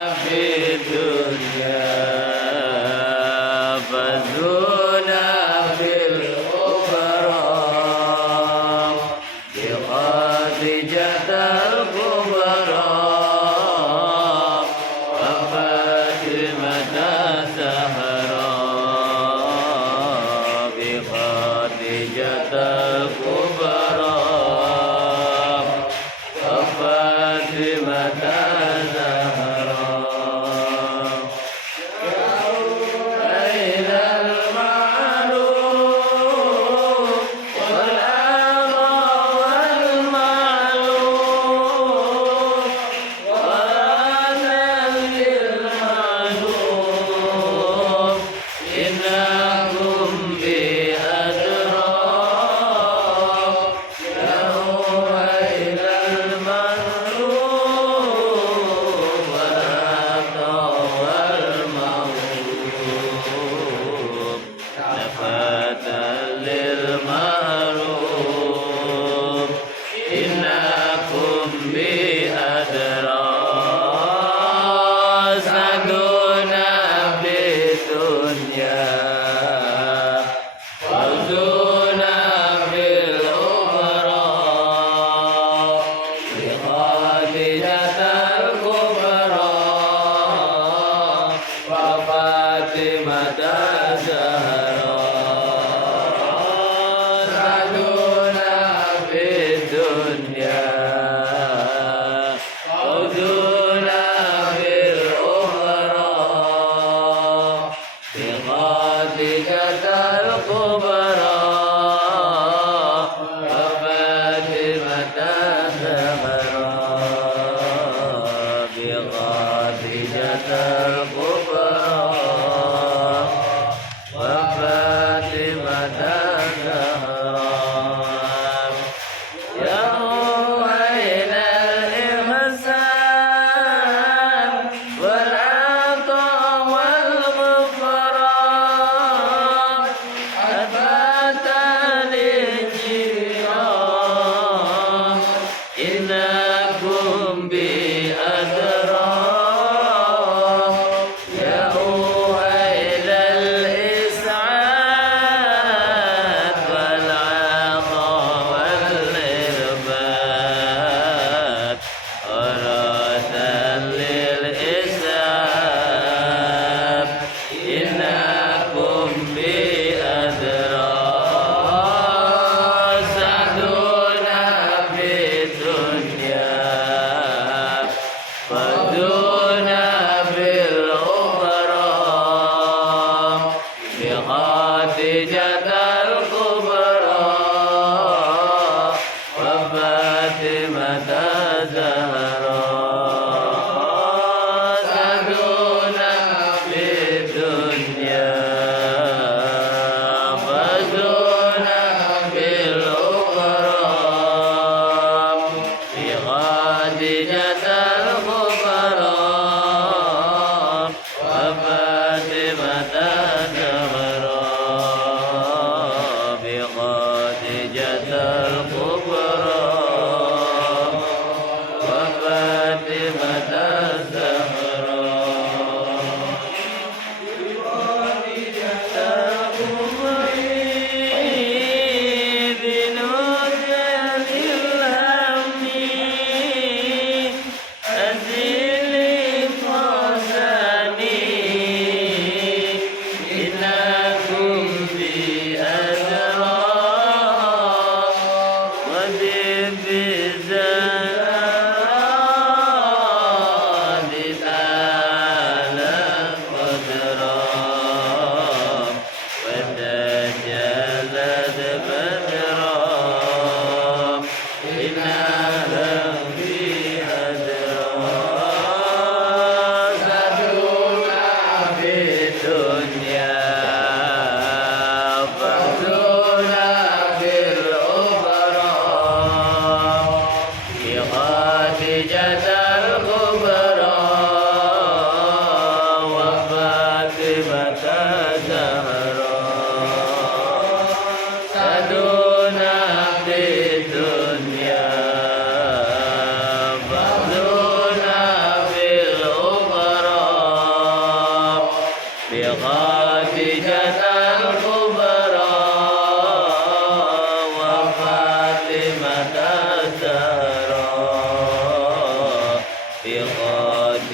في الدنيا فزونا في الأخرى بخادجة الكبرى وفاطمة الزهراء بخادجة الكبرى وفاطمة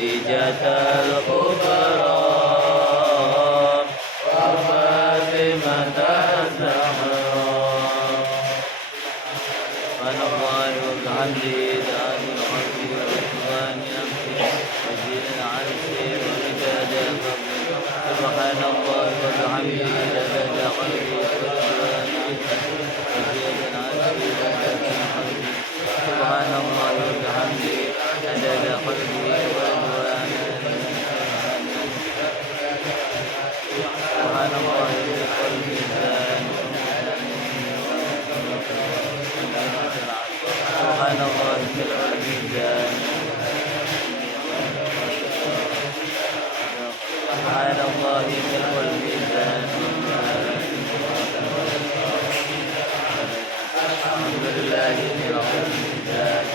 خديجة الكبرى وفاطمة الزهراء سبحان الله وبحمده ذات العرش ورضوان نفسه وزين العرش ومداد قبره سبحان الله وبحمده عدد قلبه ورضوان نفسه وزين العرش ومداد قبره سبحان الله وبحمده عدد قلبه ورضوان سبحان الله بكل ميزان سبحان الله بكل ميزان سبحان الله بكل ميزان الحمد لله برب الميزان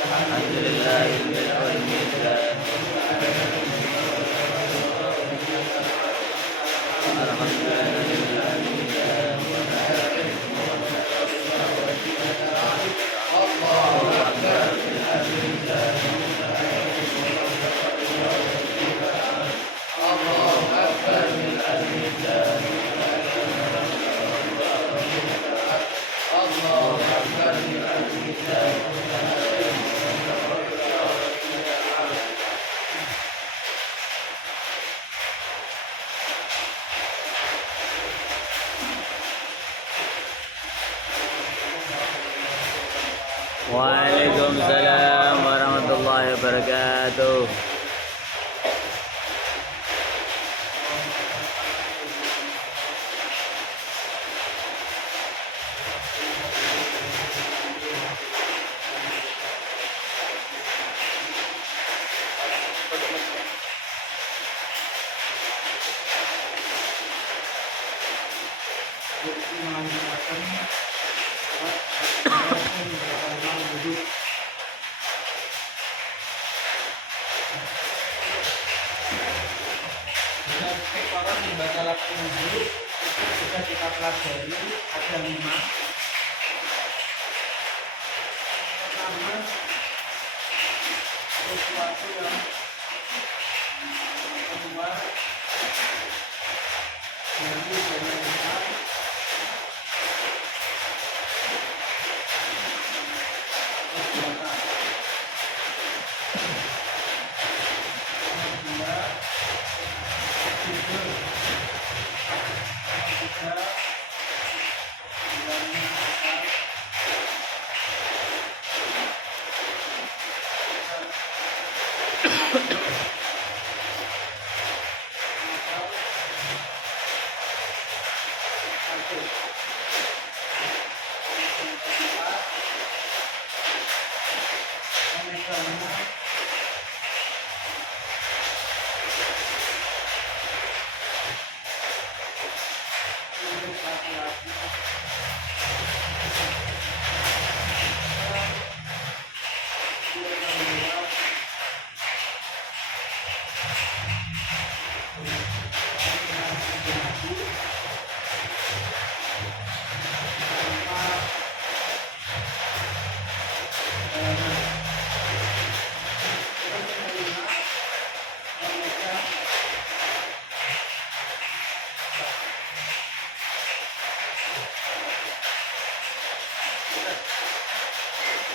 الحمد لله بكل ميزان الحمد لله Waalaikumsalam warahmatullahi wabarakatuh. Batalkan wudhu itu sudah kita pelajari, ada 5. Pertama, sesuatu yang keluar dari pemerintah kegiatan. Kedua, tidur.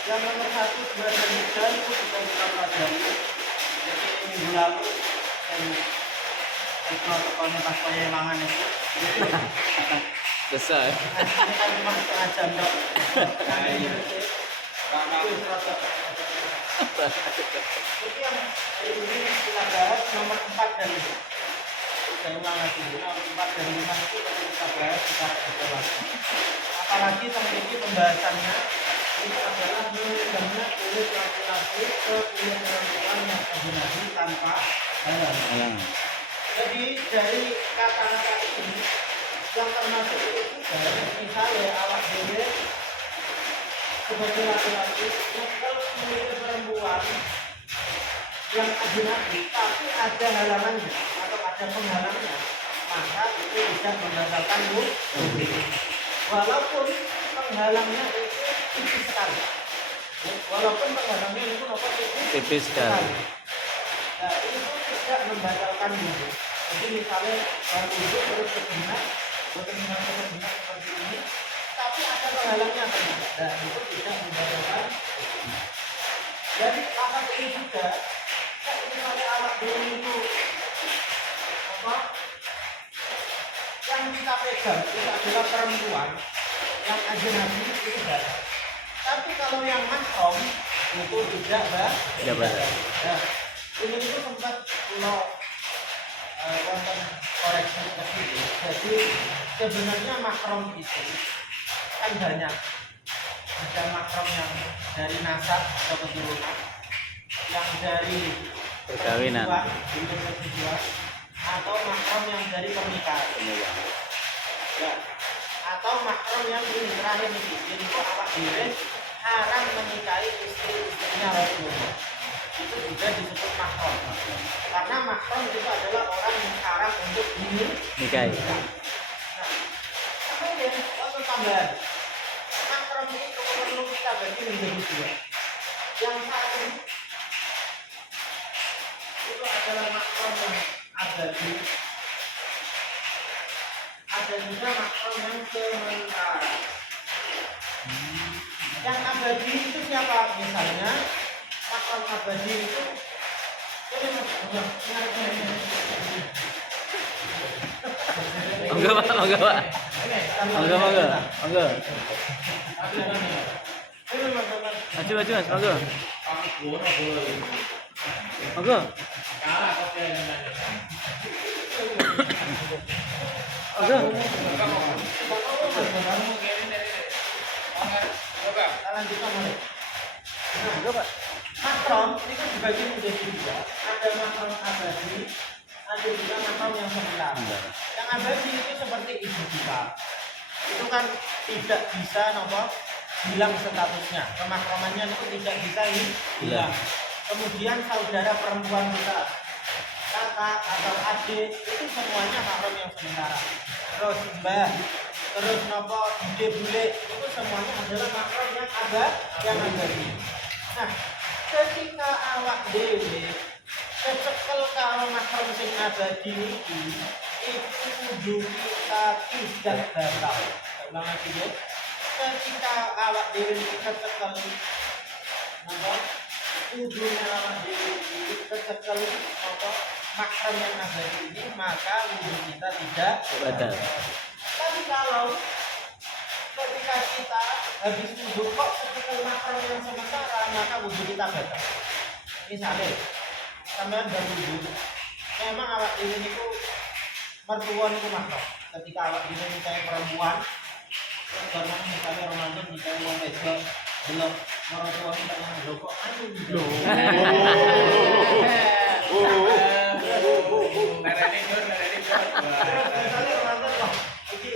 Yang nomor 1, 2, dan 3 itu sudah kita pelajari. Jadi minggu lalu protokolnya pas penyemangan itu. Selesai. Ini kan cuma setengah jam dok. Jadi yang ini kita bahas nomor 4 dan 5. Saya ulang lagi, nomor 4 dan 5 itu kita bahas secara detail. Apalagi memiliki pembahasannya. Ini adalah menunjukkannya kulit laki-laki ke kulit perempuan yang ajnabi tanpa halangan. Jadi dari kata-kata ini yang termasuk itu dari misalnya awak dewe sebagai laki-laki kalau memiliki perempuan yang ajnabi tapi ada halangannya atau ada penghalangnya, maka itu bisa membatalkan wudhu. Walaupun penghalangnya itu tipis sekali. Walaupun penghalangnya itu apa Tipis sekali. Nah, itu tidak membatalkan wudhu. Jadi misalnya wudhu terus sejenak, berkenaan sejenak seperti ini, tapi ada penghalangnya kan? Nah, itu tidak membatalkan wudhu. Jadi alat ini juga, misalnya alat dulu itu apa? Yang kita pegang itu adalah perempuan, yang ajnabi itu tidak. Tapi kalau yang mahram itu tidak, Tidak batal. Nah, ini itu sempat wonten koreksi seperti itu. Jadi sebenarnya mahram itu kan banyak. Ada mahram yang dari nasab atau keturunan, yang dari Perkawinan. persetujuan, atau mahram yang dari pernikahan. Ya. Atau mahram yang ini terakhir ini. Jadi kok awak dhewe haram menikahi istri-istrinya Rasulullah. Itu juga disebut mahram. Karena mahram itu adalah orang yang haram untuk Nikahi. Nah, kemudian untuk tambahan, mahram itu perlu kita bagi menjadi dua. Yang satu itu adalah mahram yang abadi. Ada juga mahram yang sementara. Yang abadi itu siapa? Misalnya mahram abadi itu Monggo Pak, monggo Pak. Monggo, monggo. Monggo. Maju, maju Mas, monggo. Monggo. Monggo. Lanjutkan mulai. Monggo Pak. Mahram ini kan dibagi menjadi dua. Ada mahram abadi, ada juga mahram yang sementara. Yang abadi itu seperti ibu kita. Itu kan tidak bisa hilang statusnya. Kemahramannya itu tidak bisa hilang. Kemudian saudara perempuan kita, kakak atau adik, itu semuanya mahram yang sementara. Terus mbah, terus bude bule, itu semuanya adalah mahram yang abadi. Nah, ketika awak dewe kecekel karo mahram sing abadi niki, itu wudhu kita tidak batal. Ulang lagi ya. Ketika awak dewe kecekel wudhunya awak dewe kecekel mahram yang abadi ini, maka wudhu kita tidak Batal. Tapi kalau ketika kita habis wudhu kok kecekel mahram yang sementara, maka wudhu kita batal. Misalnya sampean baru wudhu, memang awak dewe niku mertua niku mahram. Ketika awak dewe nikahi perempuan, terus barang misalnya Ramadan nikahi wong wedok, delok mertua kita yang rokok anu lho. Misalnya Ramadan wah iki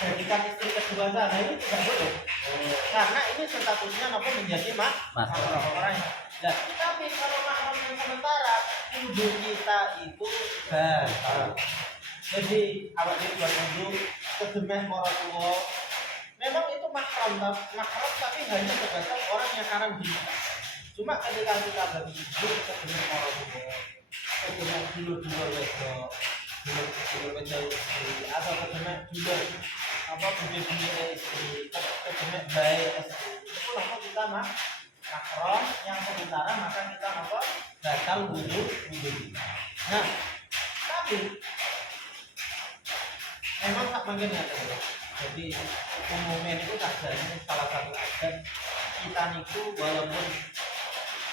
jadikan istri kedua sana, ini tidak boleh. Karena ini statusnya menjadi mahram orang. Nah, tapi kalau mahram yang sementara, wudhu kita itu batal. Jadi awak ini buat wudhu kedemeh maratuwa. Memang itu mahram tapi hanya sebatas orang yang haram dinikah. Cuma ketika kita berwudhu kedemeh maratuwa, kedemeh dulur-dulur wedok, dulur wedok istri, atau kedemeh dulur bude-bude istri, kedemeh bae istri. Itu langsung kita mahram yang sementara, maka kita batal wudhu kita. Nah, tapi memang tak mungkin ya teman. Jadi umumnya itu kadarnya salah satu adat kita niku walaupun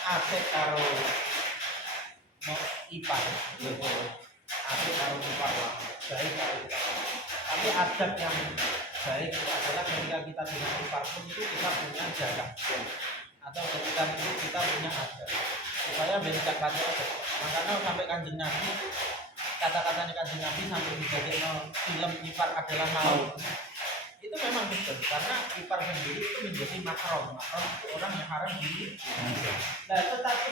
asik karo ipar, asik karo ipar lah, baik karo ipar. Tapi adat yang baik itu adalah ketika kita dengan ipar pun itu kita punya jarak. Atau ketika itu kita punya adat supaya bencak kata adat. Makanya sampai Kanjeng Nabi, kata-katanya Kanjeng Nabi sampai dijadikan film ipar adalah maut, itu memang betul karena ipar sendiri itu menjadi mahram itu orang yang haram di. Nah, tetapi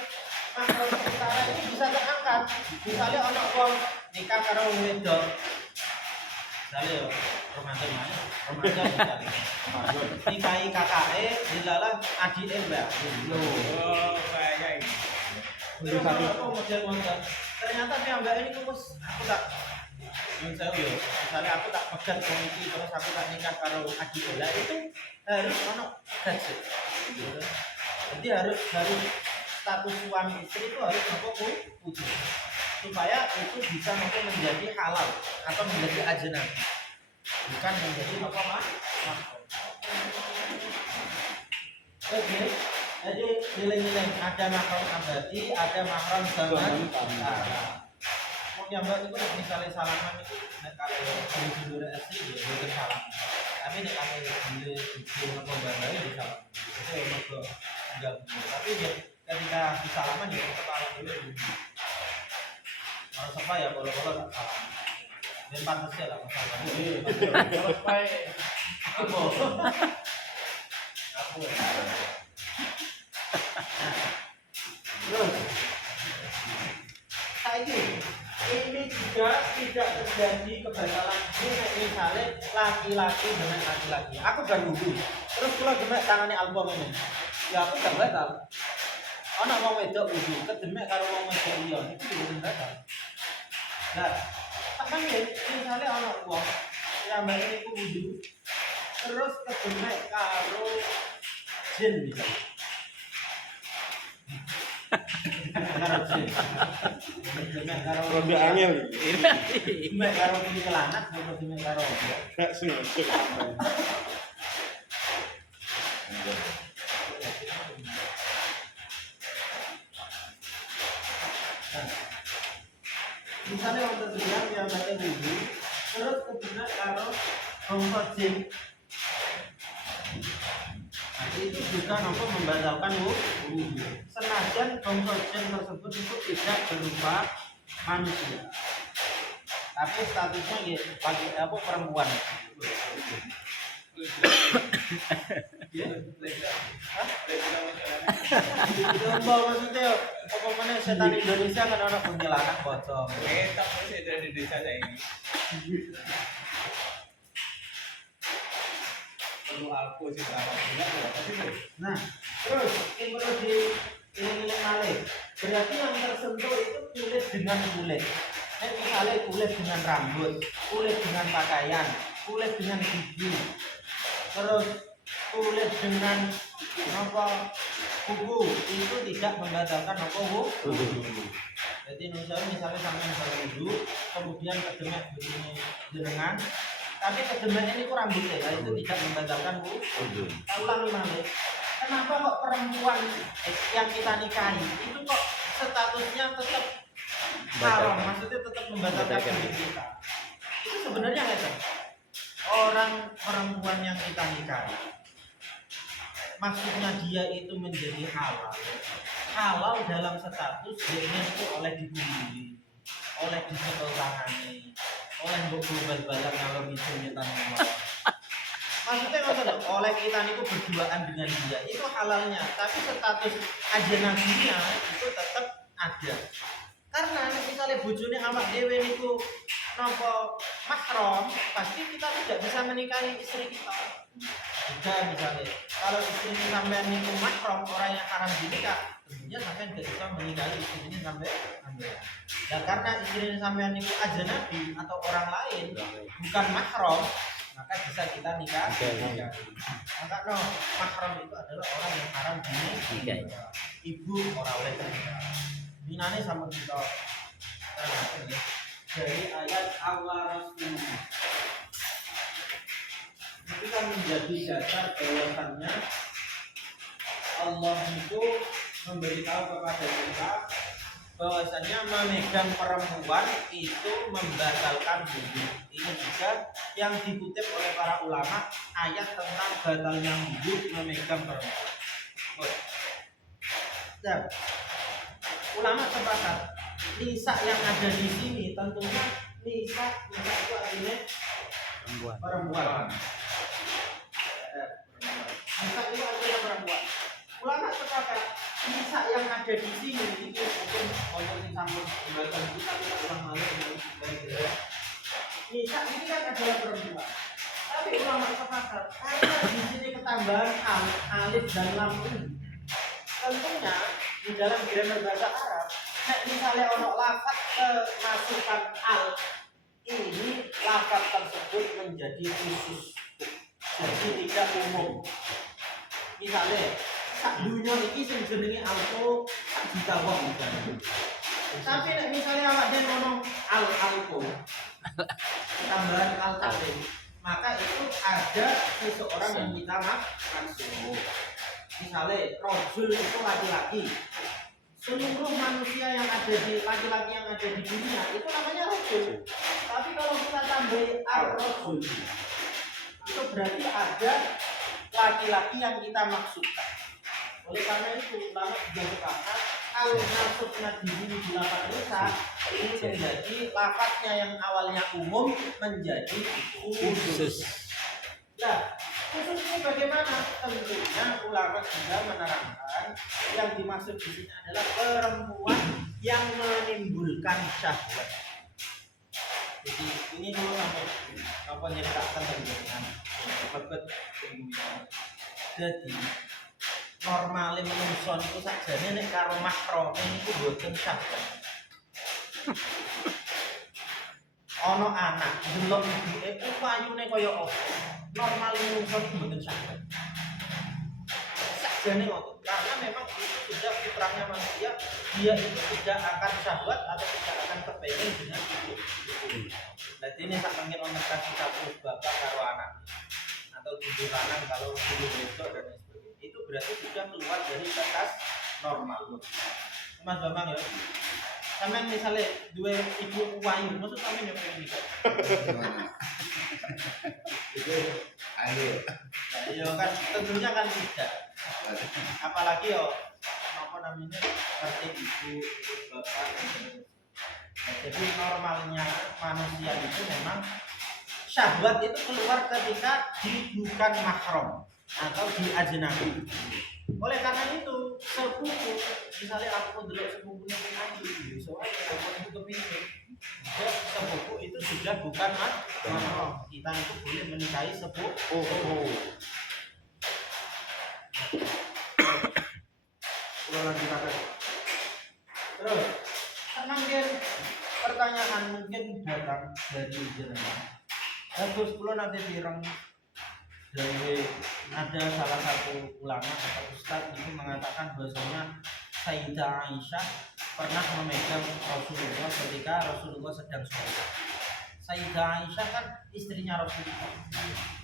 mahram sementara ini bisa terangkat. Misalnya anak wong nikah karo wedok, misalnya ya remaja mana remaja misalnya nikahi kakaknya dilalah adiknya mbak Oh, kayak ini. terus aku model ternyata dia mbak ini kok aku tak saya yo misalnya aku tak pegat komisi terus aku tak nikah karo adiknya lah itu harus ono gaji gitu. Jadi harus status suami istri itu harus nopo putus supaya itu bisa nopo menjadi halal atau menjadi ajnabi bukan menjadi nopo mahram. Oke, jadi nilai-nilai ada mahram abadi, ada mahram zaman. Yang mbak itu misalnya salaman itu kalau dulu asli ya bukan salam. Tapi nek kalau dulu nopo bandai di salam. Itu nopo enggak. Tapi dia ketika di salaman ya kepala dulu. Kalau apa ya kalau tak salam. Dan pantasnya lah masalah. Sampai Aku. Terus, ini juga tidak terjadi kebatalan ini misalnya laki-laki dengan laki-laki. Aku gak dulu. Terus kalau demek tangane album ini, ya aku gak batal. Ana wong wedok wudu, kedemek karo wong wedok liya itu juga batal. Nah, tak mangke misalnya ana wong yang mbak ini ku wudu, terus kedemek karo jin misalnya. Karo jin. Demek karo Robi angel. demek karo ini kelanak atau demek karo Gak sih. misalnya waktu bilang yang baca wudu terus kemudian karo bangsa jin itu juga nopo membatalkan wudu senajan bangsa jin tersebut itu tidak berupa manusia tapi statusnya ya bagi apa perempuan Jomblo maksudnya apa mana setan Indonesia kan orang kuntilanak pocong. Tak boleh dari desa saya ini. Perlu aku sih berapa bulan. Nah, terus yang perlu ini malih. Berarti yang tersentuh itu kulit dengan kulit. Misalnya kulit dengan rambut, kulit dengan pakaian, kulit dengan gigi, terus kulit dengan apa kuku itu tidak membatalkan apa wudu. Jadi misalnya sampai berwudu, kemudian kedemek begini jenengan, tapi kedemek ini kurang rambutnya, ya, itu tidak membatalkan wudu. Kita ulangi malih. Kenapa kok perempuan yang kita nikahi itu kok statusnya tetap haram, maksudnya tetap membatalkan wudu kita? Itu sebenarnya nggak orang perempuan yang kita nikahi. Maksudnya dia itu menjadi halal dalam status dia itu oleh dibuli, oleh disekel tangani, oleh bal balak kalau itu nyetan ngomong. Maksudnya maksudnya oleh kita itu berduaan dengan dia itu halalnya, tapi status ajnabinya itu tetap ada. Karena misalnya bojone awak dhewe niku napa mahram, pasti kita tidak bisa menikahi istri kita. Jika misalnya kalau istri sampean niku mahram orang yang haram dinikah, tentunya sampean tidak bisa menikahi istrinya sampai sampean. Dan karena istri sampean niku ajnabi atau orang lain bukan mahram, maka bisa kita nikah. Maka no, mahram itu adalah orang yang haram dinikah. Ibu orang oleh nikah. Minane sama kita dari ayat Allah Rasul itu kan menjadi dasar bahwasannya Allah itu memberitahu kepada kita bahwasannya memegang perempuan itu membatalkan wudu. Ini juga yang dikutip oleh para ulama ayat tentang batalnya wudu memegang perempuan. Dan ulama sepakat nisa yang ada di sini tentunya nisa itu artinya perempuan. Nisa itu artinya perempuan. Ulama sepakat nisa yang ada di sini itu mungkin untuk sampun kembalikan kita ulang malu Nisa ini kan adalah perempuan. Tapi ulama sepakat karena di sini ketambahan alif dan lam ini. Tentunya di dalam grammar bahasa Arab, nek misalnya ono lafaz kemasukan al ini lafaz tersebut menjadi khusus, jadi tidak umum. Misalnya sak dunia iki sing jenenge alko sak juta wong misalnya. Tapi nek misalnya awak den ngomong alko tambahan al taklim, maka itu ada seseorang yang kita maksud. Misalnya rojul itu laki-laki. Seluruh manusia yang ada di laki-laki yang ada di dunia itu namanya rojul. Tapi kalau kita tambahin al-rojul, itu berarti ada laki-laki yang kita maksudkan. Oleh karena itu ulama juga sepakat kalau maksudnya di sini di lafaz Nisa ini menjadi lafaznya yang awalnya umum menjadi khusus. Nah, khususnya bagaimana? Tentunya ulama juga menerangkan yang dimaksud di sini adalah perempuan yang menimbulkan syahwat. Jadi ini dulu apa nyeritakan dengan lebet jadi normalnya menungso itu sakjane nek karo mahram niku boten syahwat. Ono anak delok ibuke payune kaya apa? Normal menungso itu boten syahwat. Sakjane ngoten. Karena memang itu sudah fitrahnya manusia, dia itu tidak akan syahwat atau tidak akan kepengen dengan ibu. Berarti ini sak mungkin ono kasih satu bapak karo anak atau tujuh kanan kalau tujuh besok dan lain sebagainya. Itu berarti sudah keluar dari batas normal. Mas Bambang ya. Sampeyan misalnya dua ibu wayu, maksud sampeyan yang pengen nikah. Itu ayo. Ya kan tentunya kan tidak. Apalagi yo apa namanya seperti ibu, bapak. Nah, jadi normalnya manusia itu memang syahwat itu keluar ketika di bukan mahram atau di ajnabi. Oleh karena itu sepupu, misalnya aku dulu sepupunya pengaji, soalnya aku itu kepingin, sepupu itu sudah bukan mahram. Kita itu boleh menikahi sepupu. Ulang lagi pakai. Terus, mungkin pertanyaan mungkin datang dari jenengan. Bagus, kalau nanti direng dari ada salah satu ulama atau ustadz itu mengatakan bahwasanya Sayyidah Aisyah pernah memegang Rasulullah ketika Rasulullah sedang sholat. Sayyidah Aisyah kan istrinya Rasulullah.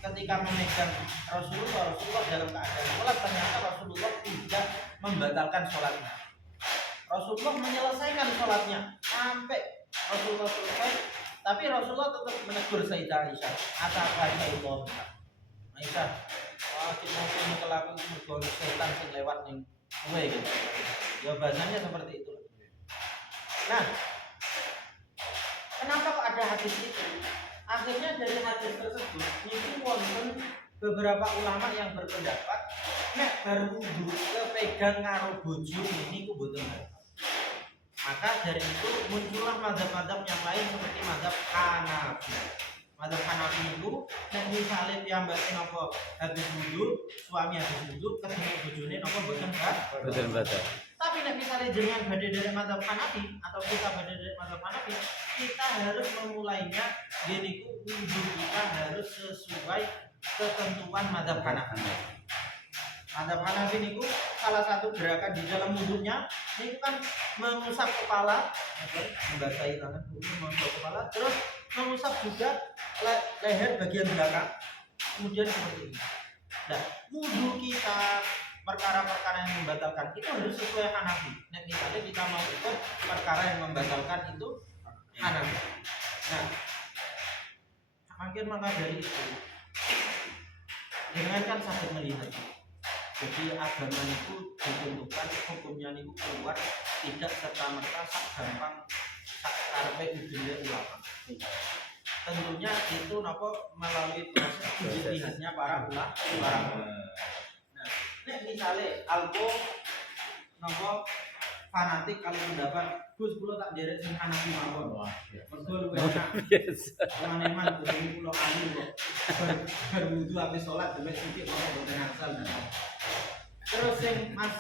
Ketika memegang Rasulullah dalam keadaan sholat, ternyata Rasulullah tidak membatalkan sholatnya. Rasulullah menyelesaikan sholatnya sampai Rasulullah selesai, tapi Rasulullah tetap menegur Sayyidah Aisyah. Apa itu Aisyah, kita mau kelakuan mergo setan sing lewat ning kowe gitu. Jawabannya seperti itu. Nah, kenapa kok ada hadis itu? Akhirnya dari hadis tersebut itu wonten beberapa ulama yang berpendapat nek baru wudu kepegang karo bojo ini ku boten. Maka dari itu muncullah mazhab-mazhab yang lain seperti mazhab Hanafi. Mazhab Hanafi itu nek misale piyambake napa habis wudu, suami habis wudu ketemu bojone napa boten batal. Tapi nek misale jenengan badhe dari mazhab Hanafi atau kita badhe dari mazhab Hanafi, kita harus memulainya yaitu wudu kita harus sesuai ketentuan mazhab Hanafi. Mazhab Hanafi niku salah satu gerakan di dalam wudhunya niku kan mengusap kepala, membasahi tangan, mengusap kepala, terus mengusap juga leher bagian belakang, kemudian seperti ini. Nah, wudhu kita perkara-perkara yang membatalkan itu harus sesuai Hanafi. Nah, misalnya kita mau ikut perkara yang membatalkan itu Hanafi. Nah, makin maka dari itu, jangan kan sakit melihat. Jadi agama itu ditentukan hukumnya itu keluar tidak serta-merta sak gampang sak karepe ujungnya ulama. Tentunya itu napa melalui proses ijtihadnya para ulama. Nah, nek misale alko napa fanatik kalau mendapat Gus kula tak derek sing Hanafi mawon. Mergo luwih enak. Biasa. Teman-teman kudu kula anu kok. Berwudu habis salat demek sithik kok mboten asal. Terus sing Mas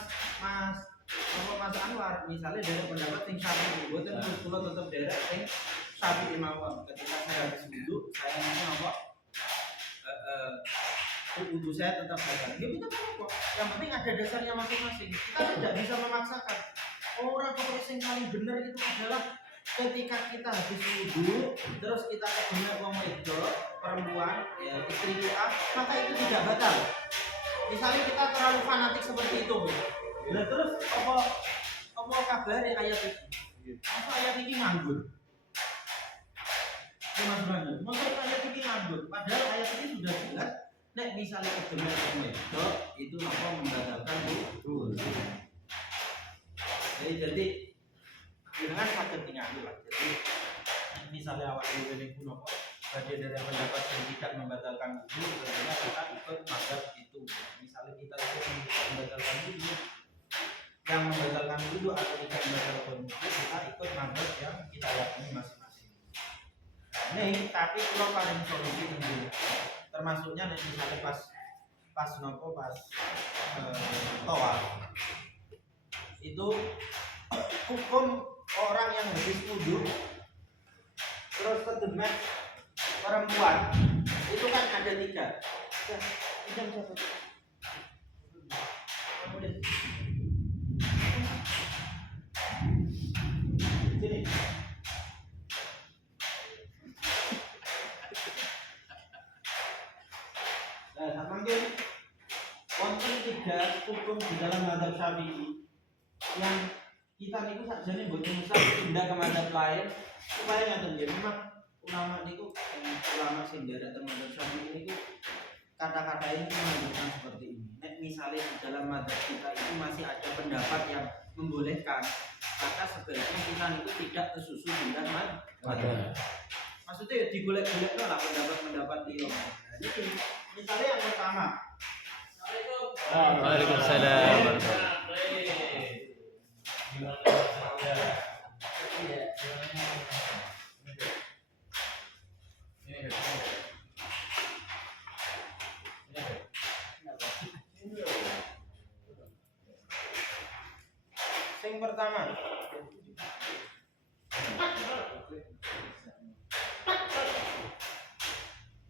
Anwar misalnya dari pendapat sing Syafi'i mboten Gus kula tetep derek sing Syafi'i mawon. Ketika saya habis wudu, saya ingin apa? Wudu saya tetap batal. Ya betul kok. Yang penting ada dasarnya masing-masing. Kita tidak bisa memaksakan. Orang pokoknya yang paling benar itu adalah ketika kita habis wudu, terus kita ketemu wong wedok, perempuan, ya, istri kita, maka itu tidak batal. Misalnya kita terlalu fanatik seperti itu. Nah terus apa kabar ayat ini? Masa ayat ini nganggur? Masa ayat ini nganggur? Padahal ayat ini sudah jelas. Nek misalnya ketemu wong wedok, itu apa membatalkan wudu. Jadi dengan sakit tinggal lah. Jadi misalnya awal ini pun apa bagian dari pendapat yang tidak membatalkan wudu, tentunya kita ikut mazhab itu. Misalnya kita itu membatalkan wudu, yang membatalkan wudu atau tidak membatalkan wudu, kita ikut mazhab yang kita yakini masing-masing. Nih, tapi kalau paling solusi tentunya, termasuknya nih misalnya pas tawaf itu hukum orang yang habis wudu terus kedemek perempuan itu kan ada 3. Sini. Nah, tak panggil wonten 3 hukum di dalam mazhab Syafi'i yang kita niku sakjane mboten usah pindah ke mazhab lain supaya ngaten nggih memang ulama niku ulama sing nderek teng mazhab Syafi'i niku kata-kata ini menunjukkan seperti ini. Nek misalnya di dalam mazhab kita itu masih ada pendapat yang membolehkan, maka sebaiknya kita niku tidak kesusu pindah mazhab. Maksudnya digolek-golek lah pendapat-pendapat itu. Nah, jadi misalnya yang pertama. Waalaikumsalam.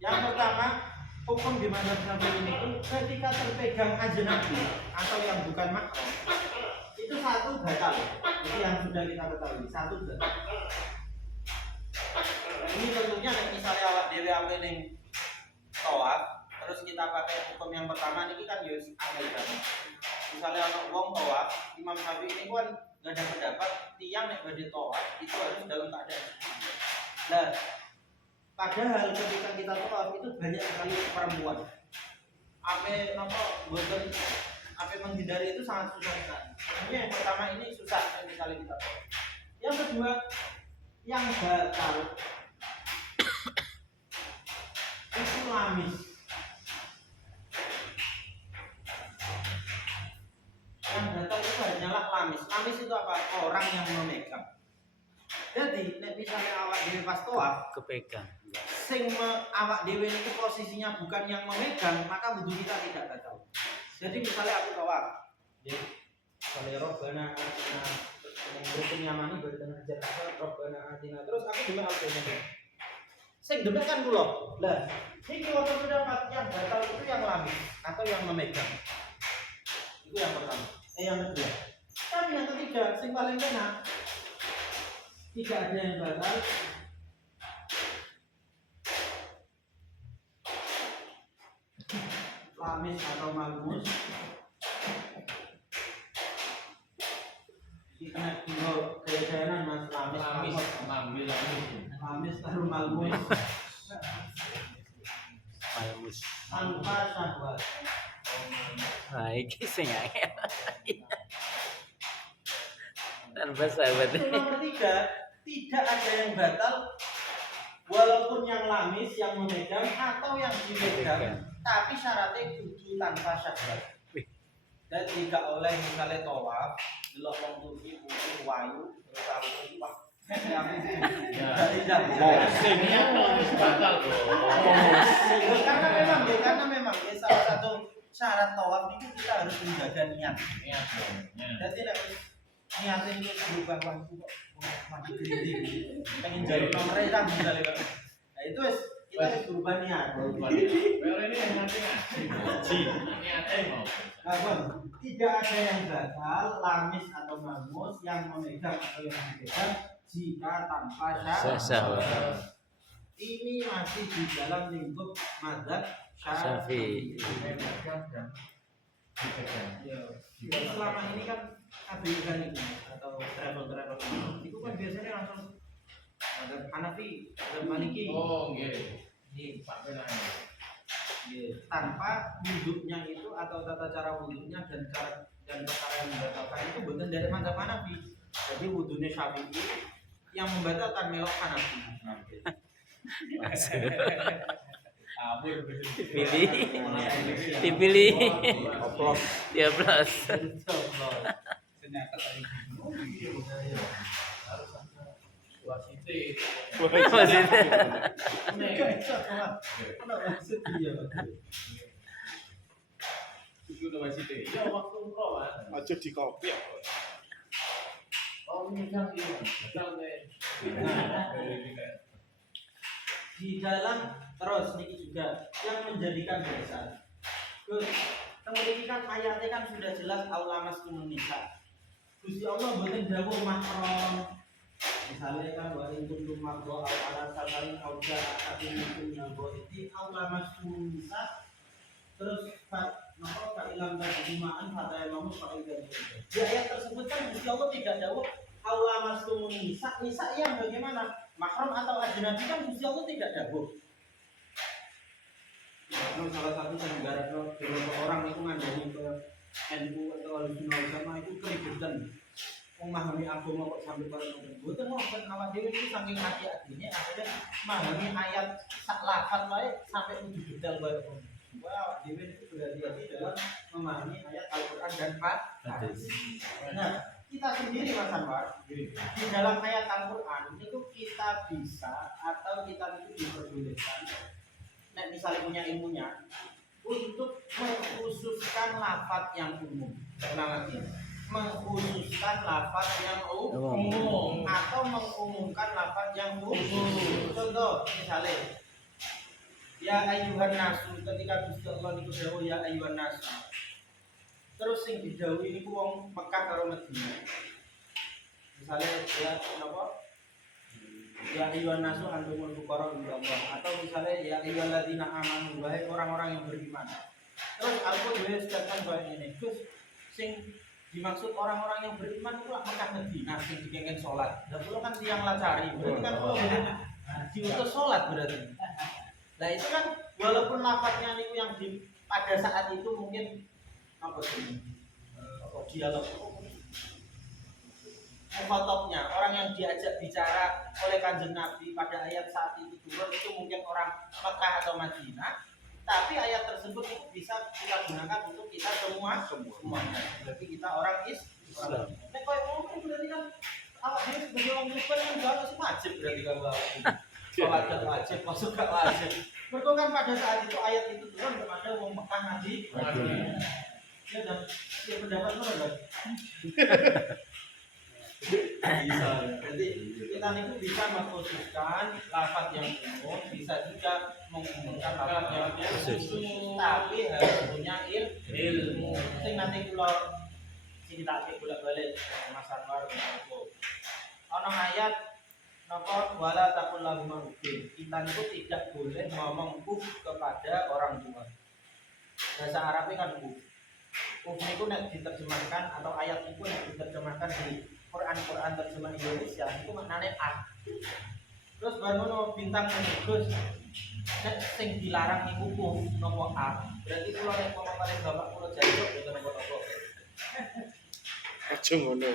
Yang pertama, hukum di mazhab Syafi'i ini ketika terpegang ajnabi atau yang bukan mahram itu satu batal. Itu yang sudah kita ketahui, satu batal. Nah, ini tentunya misalnya awak dewe ape ning tawaf, terus kita pakai hukum yang pertama ini kan yus amel banget. Misalnya anak wong tawaf, Imam Syafi'i ini kan nggak ada pendapat tiang nek badhe tawaf itu harus dalam keadaan. Nah, padahal ketika kita tawaf itu banyak sekali perempuan. Ape boten ape menghindari itu sangat susah sekali. Ini yang pertama ini susah misalnya kita tawaf. Yang kedua, yang batal itu lamis. Yang batal itu hanyalah lamis. Lamis itu apa? Orang yang memegang. Jadi, nek misalnya awak dewe pas tawaf Kepegang. sing awak dewe itu posisinya bukan yang memegang, maka wudu kita tidak batal. Jadi misalnya aku tawaf, ya, misalnya Robbana atina, yang nyamani bertengah jarak Robbana atina, terus aku demek Al-Qur'an. Sing demek kan kula. Lah, iki wonten pendapat yang batal itu yang lamis atau yang memegang. Itu yang pertama. Yang kedua. Tapi yang ketiga, sing paling enak tidak ada yang batal. Lamis atau malmus. Kita tinggal kejayanan mas lamis taruh malmus. Malmus. Tanpa syahwat. Nah, iki sing angel. Tanpa sahabat. Nomor 3, tidak ada yang batal walaupun yang lamis yang memegang atau yang dipegang, tapi syaratnya kudu tanpa syahwat. Dan tidak oleh misalnya tawaf delok wong Turki wayu terus aku iki wah. Karena memang ya salah satu syarat tawaf itu kita harus menjaga niat. Jadi nek niatnya itu berubah waktu kok mati gede pengen jalur nomornya kan misalnya Pak. Nah itu wis kita harus berubah niat. Nah, Bang, tidak ada yang gagal, lamis atau mangus yang memegang atau yang dipegang jika tanpa syarat. Ini masih di dalam lingkup madzhab Syafi'i. Ya, selama ini kan abaikan itu atau travel itu kan biasanya langsung ada Hanafi, ada Maliki. Oh, nggih. Pak Benang. Tanpa wudhunya itu atau tata cara wudhunya dan perkara yang membatalkan itu bukan dari madzhab Hanafi. Jadi wudhunya Syafi'i yang membatalkan melok Hanafi. Dipilih. Oplos. Ya plus. Ternyata tadi Wasite. Itu udah wasite. Ya waktu umroh kan. Aja di kopi. Oh, ini kan ini. di dalam terus niki juga yang menjadikan dasar. Kemudian kan ayatnya kan sudah jelas aulamas kumunisa. Gusti Allah mboten dawuh mahram. Misalnya kan wa in kuntum mardo aw ala safarin aw ja'a minkum yang itu aulamas kumunisa. Terus napa ka ilam tajimaan pada imamu fa'idah. Di ayat tersebut kan Gusti Allah tidak dawuh aulamas kumunisa. Nisa yang bagaimana? Mahram atau ajnabi kan Gusti Allah tidak dawuh. Karena salah satu penyelenggara beberapa orang itu ngandani ke NU atau Ahlussunnah wal Jamaah itu keributan memahami agama kok sampai pada mboten ngoten awak dhewe iki saking hati-hatinya akhirnya memahami ayat sak lafal wae sampai kudu detail wae. Wah, awak dhewe itu berhati-hati dalam memahami ayat Al-Qur'an dan hadis. Nah, kita sendiri Mas Anwar di dalam ayat Al-Qur'an itu kita bisa atau kita itu diperbolehkan nek misalnya punya ilmunya untuk mengkhususkan lafaz yang umum. Ulang lagi. Mengkhususkan lafaz yang umum atau mengumumkan lafaz yang khusus. Contoh misalnya ya ayyuhan nasu ketika Gusti Allah niku dawuh ya ayyuhan nasu. Terus sing didhawuhi niku wong Mekah karo Madinah. Misalnya ya napa? Ya ayyuhan nasu antumul fuqara ila Allah atau misalnya ya ayyuhalladzina amanu wahai orang-orang yang beriman. Terus Al-Qur'an sekarang bahwa ini terus sing dimaksud orang-orang yang beriman itu Mekah Madinah sing dikengken salat. Dan kulo kan tiyang lacari, berarti kan kulo diutus salat berarti. Nah itu kan walaupun lafadznya niku yang di pada saat itu mungkin apa sih? Dialog mukhatabnya orang yang diajak bicara oleh Kanjeng Nabi pada ayat saat itu turun itu mungkin orang Mekah atau Madinah, tapi ayat tersebut bisa kita gunakan untuk kita semuanya. Berarti kita orang Islam. Nek koyo ngono berarti kan awak dhewe sebagai wong Kristen kan gak wajib berarti kan sholat gak wajib, masuk gak wajib. Mergo kan pada saat itu ayat itu turun kepada wong Mekah Madinah. Ya dan ya pendapat mana bisa, jadi kita itu bisa mengkhususkan lafaz yang umum, bisa juga mengumumkan lafaz yang khusus, tapi harus punya ilmu. Sing nanti kalau cerita bolak-balik Mas Anwar itu, ono ayat napa wala taqul lahum uffin. Kita itu tidak boleh ngomong kepada orang tua. Bahasa Arabnya kan uf itu nek diterjemahkan atau ayat itu nek diterjemahkan di Quran terjemah Indonesia itu maknanya a. Terus baru bintang menyebut nek sing dilarang iku nopo a. Berarti kalau nek ngomong kali bapak kula jago boten nopo-nopo. Aja ngono.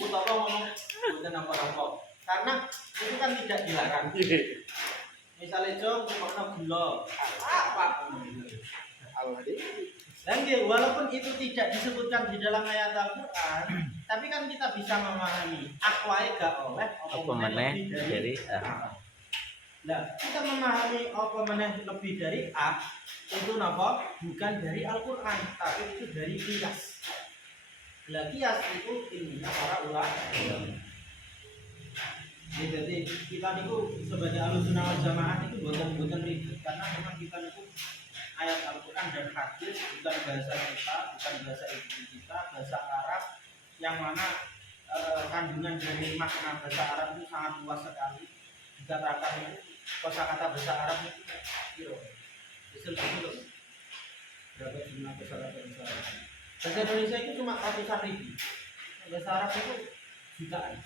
Utawa ngomong boten nopo-nopo. Karena itu kan tidak dilarang. Misalnya jong ngomong gula, apa? Dan walaupun itu tidak disebutkan di dalam ayat Al-Quran, tapi kan kita bisa memahami akwae gak oleh Apa meneh dari Nah, kita memahami apa meneh lebih dari A itu napa? Bukan dari Al-Quran, tapi itu dari kias. Lah kias itu ilmunya para ulama. Jadi kita niku sebagai Ahlussunnah wal Jamaah itu boten ribet karena memang kita niku ayat Al-Quran dan hadis bukan bahasa kita, bukan bahasa ibu kita, bahasa Arab yang mana kandungan dari makna bahasa Arab itu sangat luas sekali. Dikatakan itu kosakata bahasa Arab itu kira itu berapa jumlah kosakata bahasa Arab? Bahasa Indonesia itu cuma ratusan ribu, bahasa Arab itu jutaan.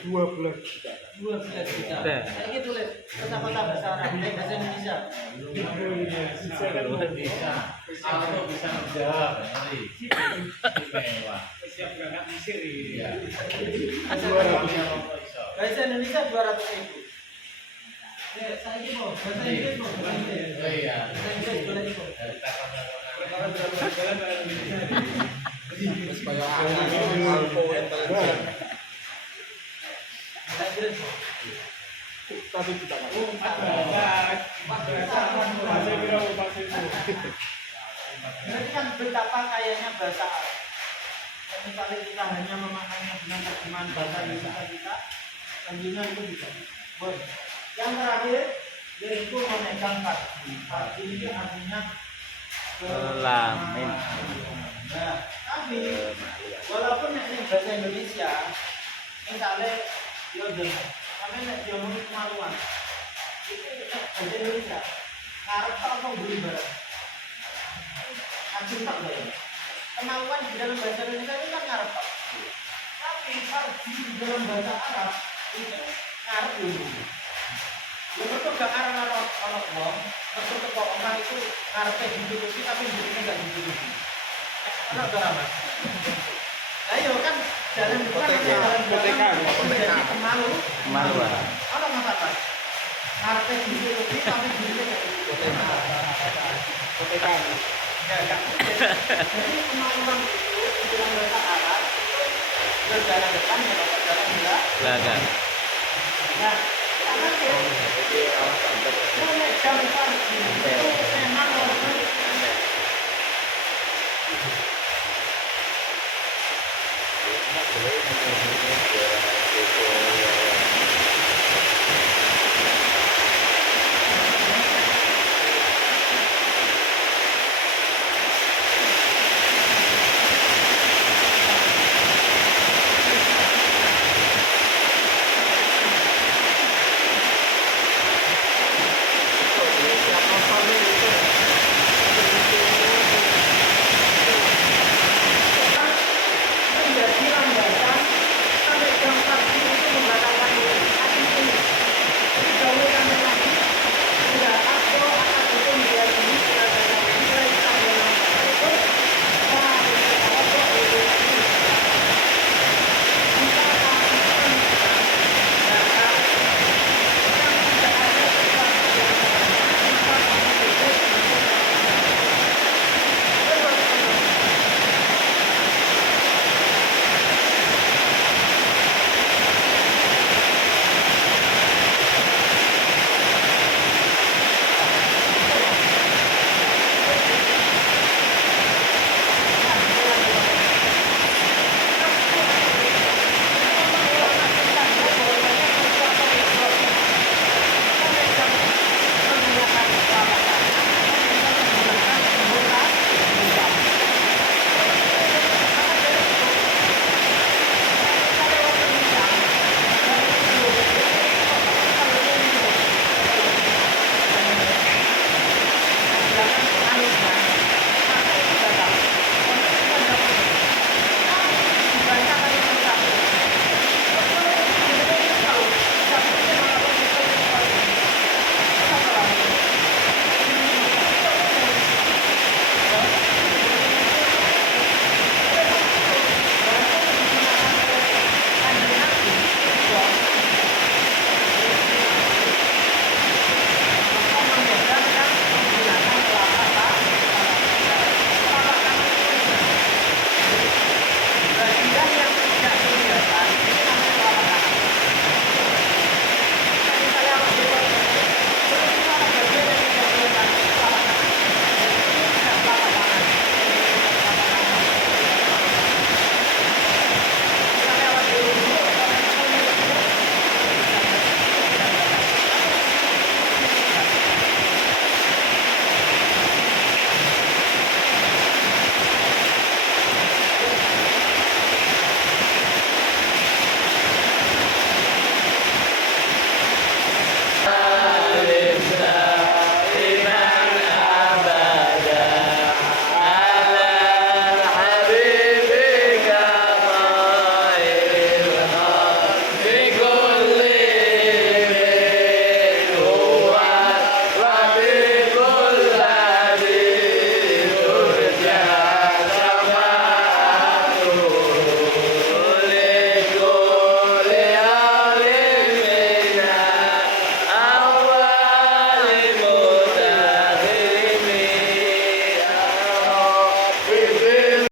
Dua belas juta. Saya tulis kosakata bahasa Arab dari bahasa Indonesia. Aku bisa menjawab nanti. Mewah. Siap berangkat Mesir ya. Bahasa Indonesia 200.000. Saya ini mau bahasa Inggris mau bahasa Inggris. Oh iya. Bahasa Inggris boleh itu. Terus kayak Alpo Intelligent. Bahasa Inggris mau. 1 juta kan. Berarti kan betapa kayanya bahasa Arab. Misalnya kita hanya memaknainya dengan terjemahan bahasa Indonesia kita, tentunya itu bisa. Boleh. Yang terakhir yaitu memegang farji. Farji ini artinya Kelamin. Nah, tapi walaupun ini bahasa Indonesia, misalnya dia dengar, tapi dia mau kemaluan, itu bahasa Indonesia. Arab tak mau beli barang, ajin tak boleh. Kemaluan di dalam bahasa Indonesia itu kan Arab tak. Tapi farji di dalam bahasa Arab itu Arab dulu. Ya betul gak arah-arah orang wong, betul kok orang itu karpe ditutupi tapi hidupnya gak ditutupi. Karena udah lama. Nah iya kan jalan depan ada jalan belakang menjadi Kemaluan. Orang masalah. Karpe ditutupi tapi hidupnya gak ditutupi. Potekan. Ya gak mungkin. Jadi kemaluan itu di dalam bahasa Arab itu berjalan depan ya jalan belakang. Belakang. Nah, karena Jadi alasan